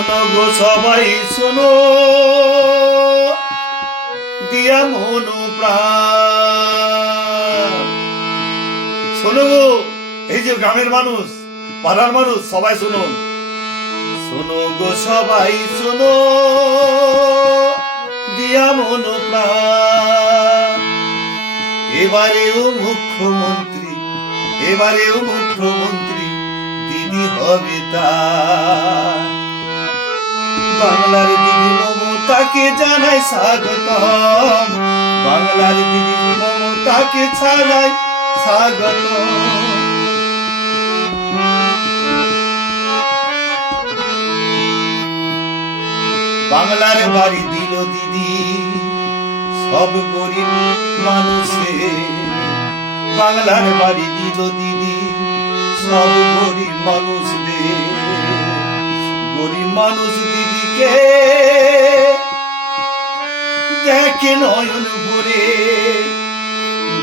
শোনো গো সবাই শোনো, দিয়া মন প্রাণ। শোনো গো, এই যে গ্রামের মানুষ, পাড়ার মানুষ, সবাই শোনো। শোনো গো সবাই শোনো, দিয়া মন প্রাণ। এবারেও মুখ্যমন্ত্রী, এবারেও মুখ্যমন্ত্রী দিদি হবে তার। বাংলার দিদি মমতাকে জানাই স্বাগতম, বাংলার দিদি মমতাকে জানাই স্বাগতম। বাংলার বাড়ি দিল দিদি সব গরিব মানুষে, বাংলার বাড়ি দিল দিদি সব গরিব মানুষদের। গরিব মানুষ দিদিকে দেখে নয়ন ভরে,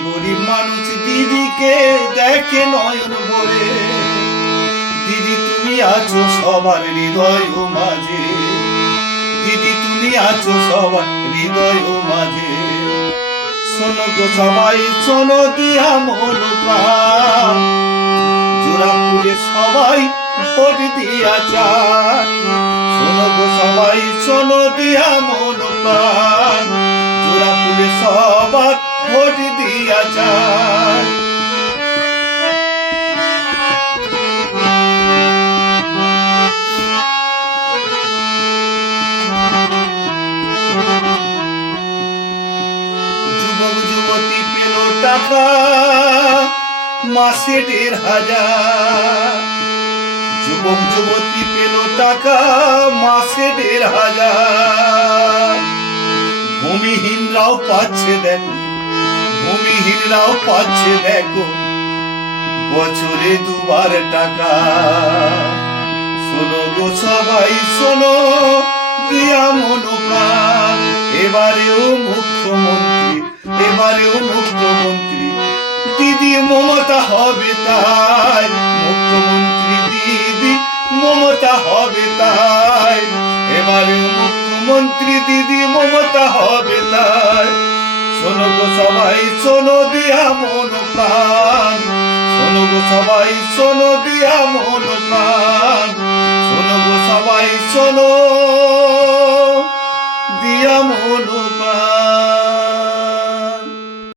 গরিব মানুষ দিদিকে দেখে নয়ন ভরে। দিদি তুমি আছো সবার হৃদয় মাঝে, দিদি তুমি আছো সবার হৃদয় মাঝে। শোনো গো সবাই শোনো, দিয়া মন প্রাণ। জোড়াপুরে সবাই ভোট দিয়া চায়। শোনো গো সবাই শোনো, দিয়া মন প্রাণ। জোড়াপুরে সবার ভোট দিয়া চায়। টাকা মাসে ১,৫০০, যুবক যুবতী পেল টাকা মাসে ১,৫০০। ভূমিহীনরাও পাচ্ছে দেখো, ভূমিহীনরাও পাচ্ছে দেখো বছরে ২বার টাকা। শোনো গো সবাই শোনো, দিয়া মন প্রাণ। এবারেও মুখ্যমন্ত্রী, এবারেও মুখ্যমন্ত্রী দিদি মমতা হবে তাই। মুখ্যমন্ত্রী দিদি মমতা হবে তাই। এবারেও মুখ্যমন্ত্রী দিদি মমতা হবে তাই। শোনো গো সবাই শোনো, দিয়া মন প্রাণ। শোনো গো সবাই শোনো, দিয়া মন প্রাণ। শোনো গো সবাই শোনো, দিয়া মন প্রাণ।